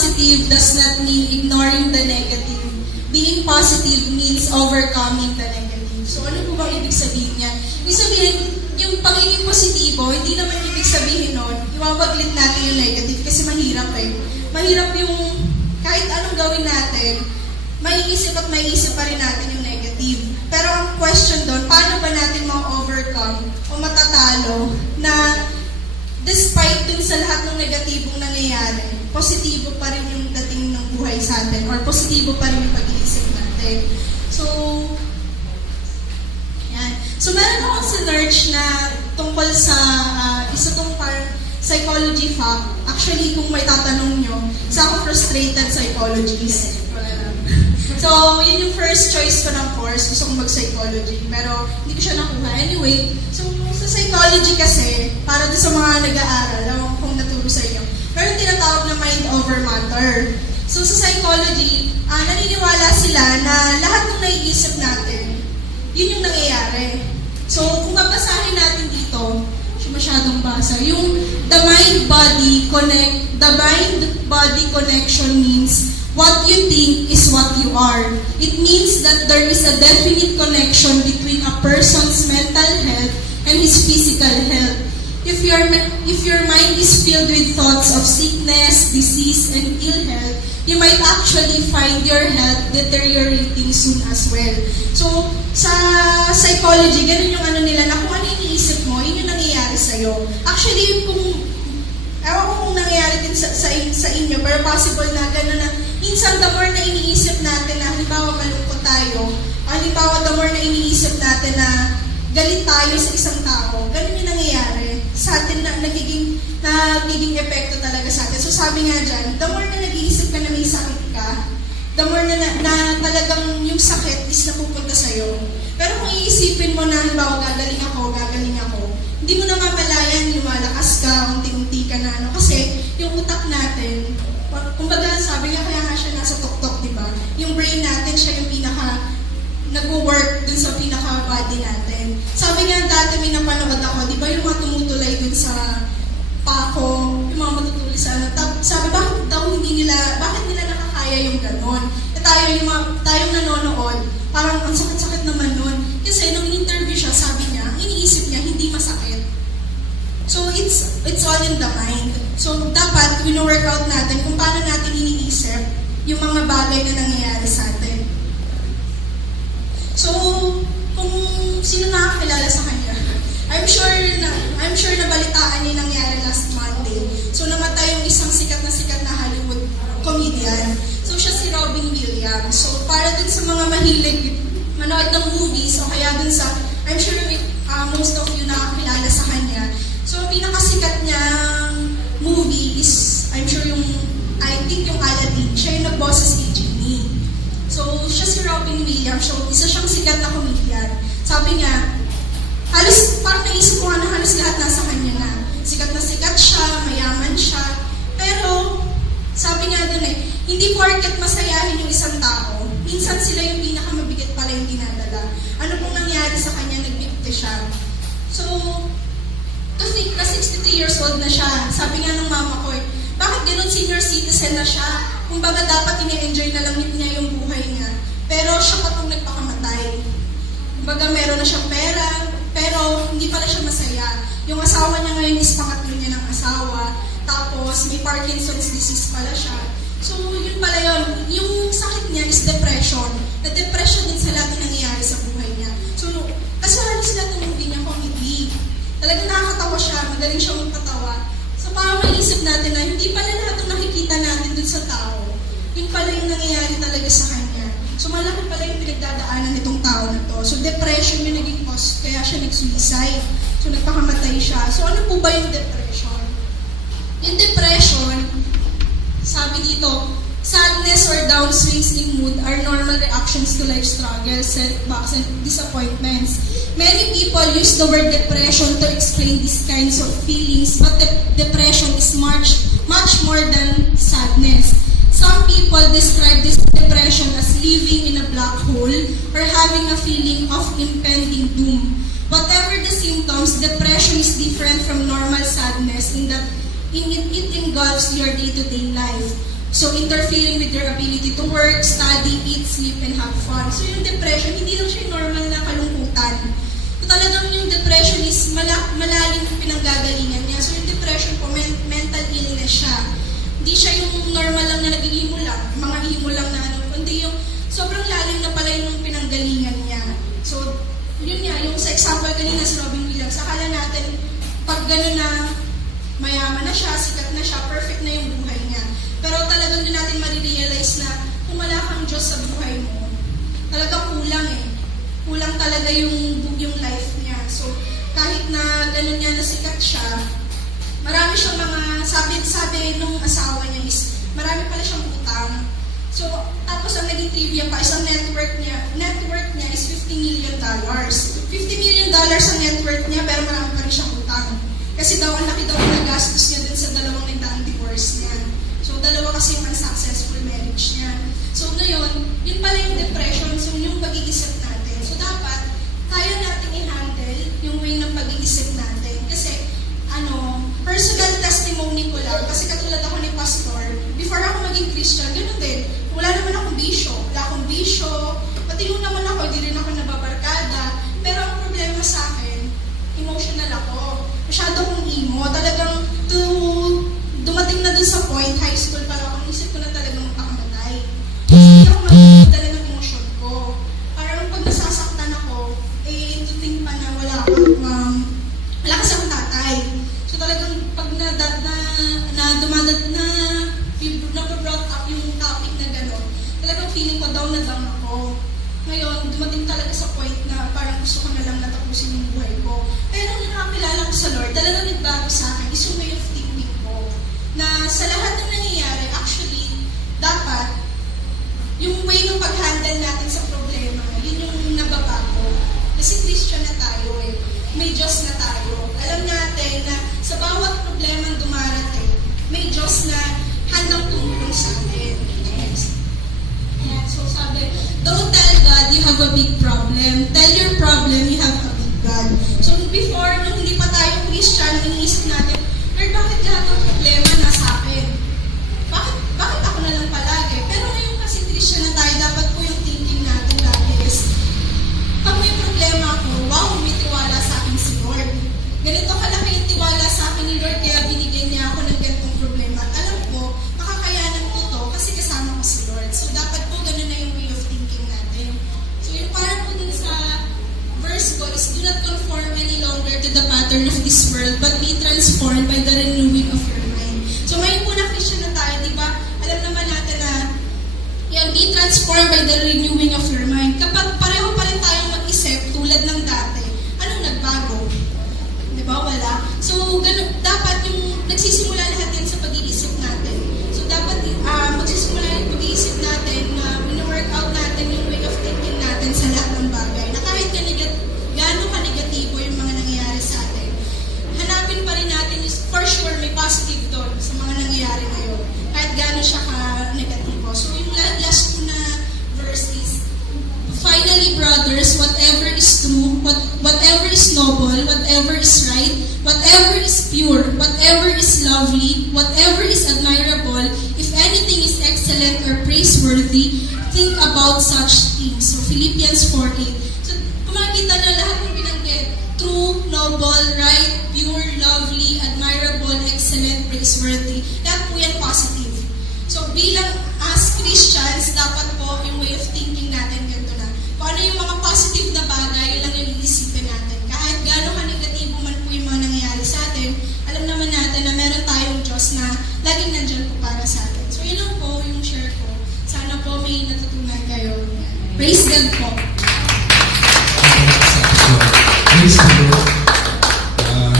positive does not mean ignoring the negative. Being positive means overcoming the negative. So ano po bang ibig sabihin niya? Ibig sabihin, yung pagiging positibo, hindi naman ibig sabihin nun, iwawaglit natin yung negative kasi mahirap eh. Mahirap yung kahit anong gawin natin, maiisip at maiisip pa rin natin yung negative. Pero ang question doon, paano ba natin ma-overcome o matatalo na despite dun sa lahat ng negatibong nangyayari, positibo pa rin yung dating ng buhay sa atin or positibo pa rin yung pag-iisip natin. So, yan. So, meron akong sinerch na tungkol sa isa tong parang psychology fact. Actually, kung may tatanong nyo, isa ako frustrated psychologist. So, yun yung first choice ko ng course. Gusto kong mag-psychology. Pero, hindi ko siya nakuha. Anyway, so, sa psychology kasi, para doon sa mga nag-aaral, alam kung naturo sa inyo, meron tinatawag na mind over matter. So, sa psychology, naniniwala sila na lahat ng naiisip natin, yun yung nangyayari. So, kung babasahin natin dito, masyadong basa, yung the mind-body connection means what you think is what you are. It means that there is a definite connection between a person's mental health and his physical health. If your mind is filled with thoughts of sickness, disease, and ill health, you might actually find your health deteriorating soon as well. So, sa psychology, ganun yung ano nila, na kung ano yung iniisip mo, yun yung nangyayari sa'yo. Actually, ewan ko kung nangyayari din sa inyo, pero possible na gano'n na, minsan the more na iniisip natin na, halimbawa malungkot tayo, halimbawa the more na iniisip natin na galit tayo sa isang tao, ganun yung nangyayari sa atin na nagiging epekto talaga sa atin. So sabi nga dyan, the more na nag-iisip ka na may sakit ka, the more na talagang yung sakit is napupunta sa'yo. Pero kung iisipin mo na, halimbawa gagaling ako, hindi mo na mamalayan, lumalakas ka, unti-unti ka na, kasi yung utak natin, kumbaga sabi nga kaya nga siya nasa tuktok, di ba? Yung brain natin, siya yung nag-work dun sa pinaka-body natin. Sabi nga dati may napanood ako, di ba yung mga tumutulay dun sa pako, yung mga matutuloy sa sabi, bakit nila nakakaya yung ganon? Tayong nanonood, parang ang sakit-sakit naman nun. Kasi nung interview siya, sabi niya, ang iniisip niya, hindi masakit. So, it's all in the mind. So, dapat, wino-work out natin kung paano natin iniisip yung mga bagay na nangyayari sa atin. So, kung sino nakakilala sa kanya, I'm sure na balitaan niya nangyari last Monday. So, namatay yung isang sikat na Hollywood comedian. So, siya si Robin Williams. So, para dun sa mga mahilig manood ng movies, o kaya dun sa, I'm sure most of you nakakilala sa kanya. So, pinakasikat niyang movie is, I think yung Aladdin. Siya yung nag-boses kay Genie. So, siya si Robin Williams. So, isa siyang sikat na comedian. Sabi niya, parang naisip ko na halos lahat nasa kanya na. Sikat na sikat siya, mayaman siya. Pero, sabi nga dun hindi porket masayahin yung isang tao, minsan sila yung pinakamabigat pala yung dinadala. Ano pong nangyari sa kanya, nagbigti siya. So, kasi na 63 years old na siya. Sabi nga ng mama ko, bakit ganun senior citizen na siya? Kung baga dapat ini-enjoy na lang niya yung buhay niya. Pero siya pa itong nagpakamatay. Kumbaga meron na siyang pera, pero hindi pala siya masaya. Yung asawa niya ngayon is pangatlo niya ng asawa. Tapos may Parkinson's disease pala siya. So yun pala yun. Yung sakit niya is depression. Na-depression din sa lahat na nangyayari sa buhay niya. So kasi halos lahat ng movie niya comedy. Talagang nakakatawa siya, magaling siya magpatawa. So parang maisip natin na hindi pala lahat ng nakikita natin dun sa tao. Yun pala yung nangyayari talaga sa kanya. So malaki pala yung pinagdadaanan nitong tao na to. So depression yung naging cause, kaya siya nag-suicide. So nagpakamatay siya. So ano po ba yung depression? Yung depression, sabi dito, sadness or downswings in mood are normal reactions to life struggles, setbacks, and disappointments. Many people use the word depression to explain these kinds of feelings, but depression is much more than sadness. Some people describe this depression as living in a black hole or having a feeling of impending doom. Whatever the symptoms, depression is different from normal sadness in that it engulfs your day-to-day life. So, interfering with your ability to work, study, eat, sleep, and have fun. So, yung depression, hindi lang siya normal na kalungkutan. So, talagang yung depression is malalim yung pinanggagalingan niya. So, yung depression po, mental illness siya. Hindi siya yung normal lang na nagiging lang, mga himo lang na ano, kundi yung sobrang lalim na pala yung pinanggalingan niya. So, yun nga, yung sa example kanina sa Robin Williams, akala natin, pag gano'n na mayaman na siya, sikat na siya, perfect na yung buhay niya. Pero talagang din natin marirealize na kung wala kang Diyos sa buhay mo, talagang kulang eh. Kulang talaga yung life niya. So, kahit na gano'n niya na sikat siya, marami siyang mga, sabi nung asawa niya is, marami pala siyang utang. So, tapos ang naging trivia pa, isang net worth niya is $50 million. $50 million ang net worth niya, pero marami pa rin siyang utang. Kasi daw, ang laki daw na gastos niya dun sa dalawang nagdaang divorce niya. So, dalawa kasi yung unsuccessful marriage niya. So, ngayon, yun pala yung depression, so yung pag-iisip natin. So, dapat, kaya natin i-handle yung way ng pag-iisip natin. Kasi, personal testimony ko lang, kasi katulad ako ni Pastor, before ako maging Christian, ganun din. Wala naman akong bisyo. Pati yung naman ako, hindi rin ako nababarkada. Pero ang problema sa akin, emotional ako. Masyado akong emo. Talagang dumating na dun sa point, high school pa lang ako, isip ko na talagang magpakamatay. Hindi ako magdala ng emosyon ko. Parang pag nasasaktan ako, to think pa na wala kasi akong tatay. So talagang pag na-brought up yung topic na gano'n, talagang feeling ko down na down ako. Ngayon, dumating talaga sa point na parang gusto ko na lang natapusin yung buhay ko. Pero nung nakakilala ko sa Lord, talagang nagbago sa akin is yung way of thinking ko. Na sa lahat ng nangyayari, actually, dapat yung way ng pag-handle natin sa problema, yun yung nababago. Kasi Christian na tayo eh. May Diyos na tayo. Alam natin na sa bawat problema dumarating, may Diyos na handang tumulong sa atin. Yes. Yeah, so sabi, don't tell God you have a big problem. Tell your problem you have a big God. So before, nung hindi pa tayo Christian, iniisip natin, Lord, bakit lahat ng problema nasa akin? Bakit ako na lang palagi? Pero ngayon kasi Christian na tayo, dapat po yung thinking natin lagi is, pag may problema ako, wow, may tiwala sa akin si Lord. Ganito kalaki yung tiwala sa akin ni Lord, kaya binigyan niya ako ng ganitong problema. At alam ko, makakayanan ko to kasi kasama ko si Lord. So, dapat po ganun na yung way of thinking natin. So, yung parang po dun sa verse ko is, do not conform any longer to the pattern of this world, but be transformed by the renewing of your mind. So, ngayon po na Christian na tayo, di ba? Alam naman natin na yan, be transformed by the renewing of your mind. Kapag pareho pa rin tayong mag-isip tulad ng dati, anong nagbago? Di ba? Wala. So, ganun, dapat yung nagsisimula lahat yan sa pag-iisip natin. So, dapat magsisimula yung pag-iisip natin na work out natin yung way of thinking natin sa lahat ng bagay. Na kahit gaano ka-negatibo yung mga nangyayari sa atin, hanapin pa rin natin yung for sure may positive doon sa mga nangyayari ngayon. Kahit gaano siya ka-negatibo. So, yung last ko na verse is, finally, brothers, whatever is true, whatever is noble, whatever is right, whatever is pure, whatever is lovely, whatever is admirable, if anything is excellent or praiseworthy, think about such things. So, Philippians 4:8. So, kung makikita nyo lahat ng binanggit, true, noble, right, pure, lovely, admirable, excellent, praiseworthy, lahat po yan positive. So, bilang as Christians, dapat po yung way of thinking natin ganito na. Kung ano yung mga positive na bagay, yun lang yung iisipin natin. Kahit gano'n ka-negatibo man po yung mga nangyayari sa atin, alam naman natin na meron tayong Diyos na laging nandyan po para sa atin. So, yun lang po yung share ko. Sana po may natutunan kayo. Praise God po. Praise the Lord.